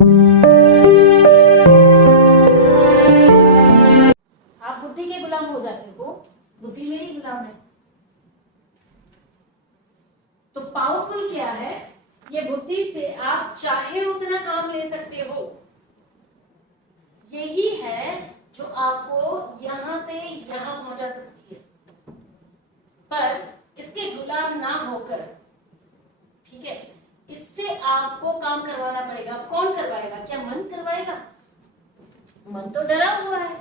आप बुद्धि के गुलाम हो जाते हो, बुद्धि मेरी गुलाम है। तो पावरफुल क्या है, ये बुद्धि से आप चाहे उतना काम ले सकते हो। यही है जो आपको यहां से यहां पहुंचा सकती है, पर इसके गुलाम ना होकर, ठीक है, इससे आपको काम करवाना पड़ेगा। कौन करवाएगा? क्या मन करवाएगा? मन तो डरा हुआ है,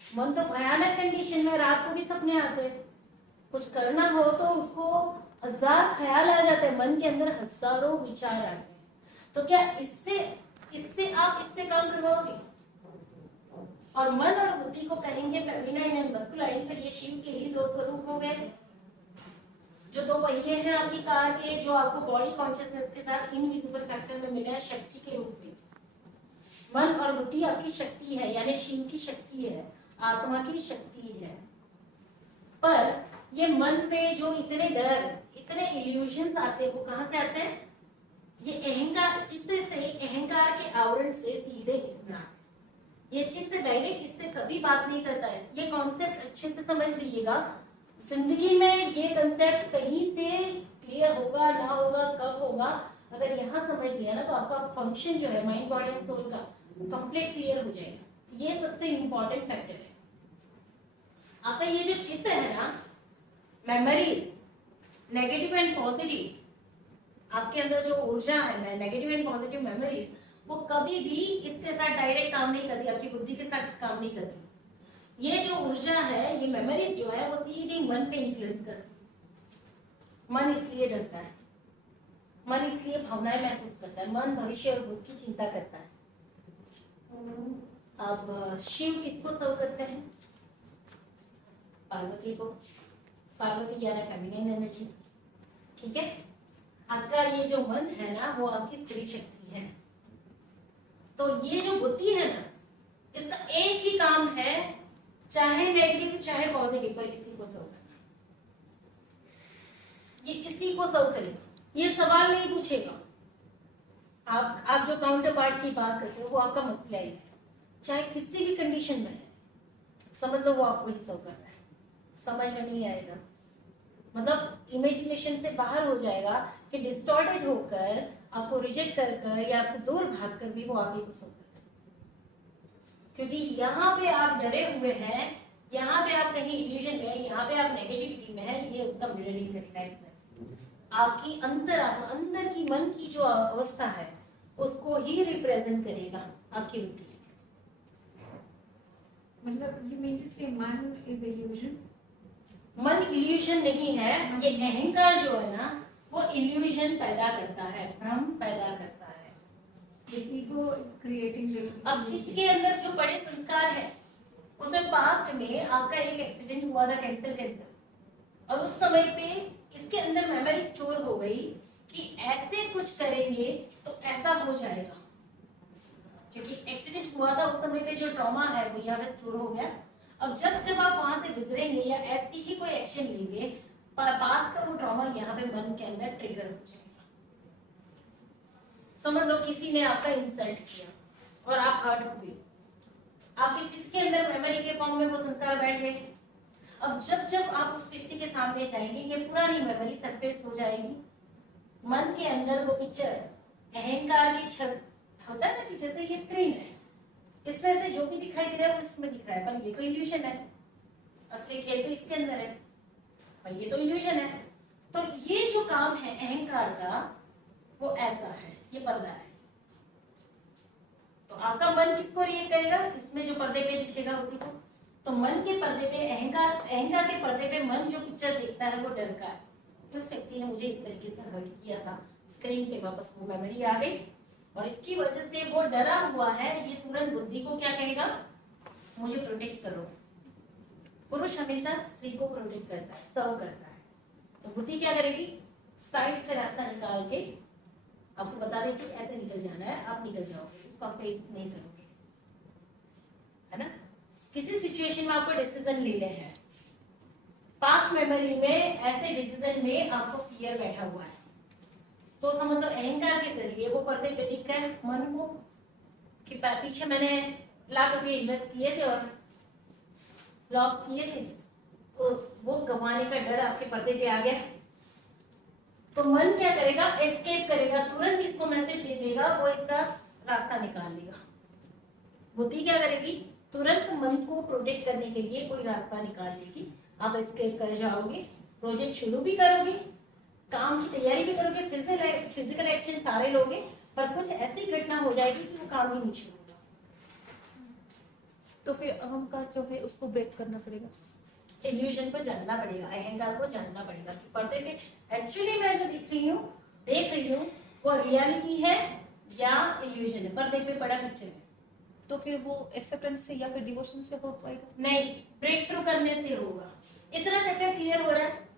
मन तो भयानक कंडीशन में, रात को भी सपने आते हैं। कुछ करना हो तो उसको हजार ख्याल आ जाते हैं, मन के अंदर हजारों विचार आते हैं। तो क्या इससे इससे आप इससे काम करवाओगे? और मन और बुद्धि को कहेंगे फेमिनाइन एंड मस्कुलाइन, फिर ये शिव के ही दो स्वरूप हो गए। जो दो पहिए हैं आपकी कार के, जो आपको बॉडी कॉन्शियसनेस के साथ इनविजिबल फैक्टर में मिले हैं शक्ति के रूप में। मन और बुद्धि आपकी शक्ति है, यानी शिव की शक्ति है, आत्मा की शक्ति है। पर ये मन पे जो इतने डर, इतने इल्यूजन्स आते हैं, वो कहां से आते हैं? ये अहंकार, चित्त से, अहंकार के आवरण से सीधे इसमें आते हैं। ये चित्त डायरेक्ट इससे कभी बात नहीं करता है। ये कॉन्सेप्ट अच्छे से समझ लीजिएगा। जिंदगी में ये कंसेप्ट कहीं से क्लियर होगा ना होगा, कब होगा, अगर यहाँ समझ लिया ना तो आपका फंक्शन जो है माइंड बॉडी एंड सोल का कंप्लीट क्लियर हो जाएगा। ये सबसे इंपॉर्टेंट फैक्टर है। आपका ये जो चित्त है ना, मेमोरीज नेगेटिव एंड पॉजिटिव, आपके अंदर जो ऊर्जा है नेगेटिव एंड पॉजिटिव मेमोरीज, वो कभी भी इसके साथ डायरेक्ट काम नहीं करती, आपकी बुद्धि के साथ काम नहीं करती। ये जो ऊर्जा है, ये मेमोरीज जो है, वो सीधे मन पे इन्फ्लुएंस करती। मन इसलिए डरता है, मन इसलिए भावनाएं महसूस करता है, मन भविष्य और भूत की चिंता करता है। अब शिव किसको सर्व करते हैं? पार्वती को। पार्वती यानी फेमिनिन एनर्जी, ठीक है। आपका ये जो मन है ना, वो आपकी स्त्री शक्ति है। तो ये जो बुद्धि है ना, इसका एक ही काम है, चाहे नेगेटिव चाहे पॉजिटिव, पर इसी को सर्व करना। ये इसी को सर्व करेगा, ये सवाल नहीं पूछेगा। आप जो काउंटर पार्ट की बात करते हो, वो आपका मस्कुलाइन है, चाहे किसी भी कंडीशन में है, समझ लो वो आपको ही सर्व कर रहा है। समझ में नहीं आएगा, मतलब इमेजिनेशन से बाहर हो जाएगा कि डिस्टॉर्टेड होकर, आपको रिजेक्ट कर या आपसे दूर भागकर भी वो आप ही को सर्व करता है। क्योंकि यहाँ पे आप डरे हुए हैं, यहाँ पे आप कहीं इल्यूजन में, यहाँ पे आप नेगेटिविटी में है, ये उसका मिररिंग रिफ्लेक्स है। आपकी अंतरात्मा, अंदर की मन की जो अवस्था है, उसको ही रिप्रेजेंट करेगा आपकी बुद्धि। मतलब you mean to say man is illusion? मन इल्यूजन नहीं है, ये अहंकार जो है ना, वो इल्यूजन पैदा करता है, भ्रम पैदा करता है। The ego is creating the अब चित्त के अंदर जो बड़े संस्कार है, उसमें पास्ट में आपका एक एक्सीडेंट हुआ था, कैंसर, और उस समय पे इसके अंदर मेमोरी स्टोर हो गई कि ऐसे कुछ करेंगे तो ऐसा हो जाएगा। क्योंकि एक्सीडेंट हुआ था उस समय पे, जो ट्रॉमा है वो यहाँ पे स्टोर हो गया। अब जब आप वहां से गुजरेंगे या ऐसी ही कोई एक्शन लेंगे, पास्ट का वो ट्रॉमा यहाँ पे मन के अंदर ट्रिगर हो जाएगा। समझ लो किसी ने आपका इंसल्ट किया और आप हर्ट हुए, आपके चित्त के अंदर मेमोरी के फॉर्म में वो संस्कार बैठ गए। अब जब आप उस व्यक्ति के सामने जाएंगे, ये पुरानी मेमोरी सरफेस हो जाएगी। मन के अंदर वो पिक्चर, अहंकार की छत होता है ना, कि जैसे ये स्क्रीन है, इसमें से जो भी दिखाई दे रहा है वो इसमें दिख रहा है, पर ये तो इल्यूजन है। असली खेल तो इसके अंदर है, पर ये तो इल्यूजन है। तो ये जो काम है अहंकार का, वो ऐसा है, ये पर्दा है। तो आपका मन किसको रिएक्ट करेगा? इसमें जो पर्दे पे दिखेगा उसी को। तो मन के पर्दे पे अहंकार के पर्दे पे मन जो पिक्चर देखता है वो डर का है। उस व्यक्ति ने मुझे इस तरीके से हर्ट किया था, स्क्रीन पे वापस वो मेमोरी आ गई, और इसकी वजह से वो डरा हुआ है। ये तुरंत बुद्धि को क्या कहेगा? मुझे प्रोटेक्ट करो। पुरुष हमेशा स्त्री को प्रोटेक्ट करता है, सर्व करता है। तो बुद्धि क्या करेगी? साइड से रास्ता निकाल के आपको बता देती है ऐसे निकल जाना है, आप निकल जाओगे, इसको आप फेस नहीं करोगे, है ना। किसी सिचुएशन में आपको डिसीजन लेने हैं, पास्ट मेमोरी में ऐसे डिसीजन में आपको फियर बैठा हुआ है, तो उसका मतलब अहंकार के जरिए वो पर्दे पे दिख रहा है मन को कि पीछे मैंने लाख रुपए इन्वेस्ट किए थे और लॉस किए थे, तो वो गंवाने का डर आपके पर्दे पे आ गया। तो मन क्या करेगा, एस्केप करेगा, तुरंत इसको मैसेज दे देगा, वो इसका रास्ता निकाल लेगा। बुद्धि क्या करेगी, तुरंत मन को प्रोटेक्ट करने के लिए कोई रास्ता निकाल लेगी। आप एस्केप कर जाओगे, प्रोजेक्ट शुरू भी करोगे, काम की तैयारी भी करोगे, फिजिकल एक्शन सारे लोगे, पर कुछ ऐसी घटना हो जाएगी कि वो काम ही नहीं शुरू होगा। तो फिर अहंकार जो है उसको ब्रेक करना पड़ेगा, इल्यूजन को जानना पड़ेगा, अहंकार को जानना पड़ेगा कि पर्दे पे एक्चुअली मैं जो देख रही हूँ वो रियलिटी है या इल्यूजन है, पर्दे पे बड़ा पिक्चर है। तो फिर वो एक्सेप्टेंस से या फिर डिवोशन से हो पाएगा? नहीं, ब्रेक थ्रू करने से होगा। इतना चैप्टर क्लियर हो रहा है?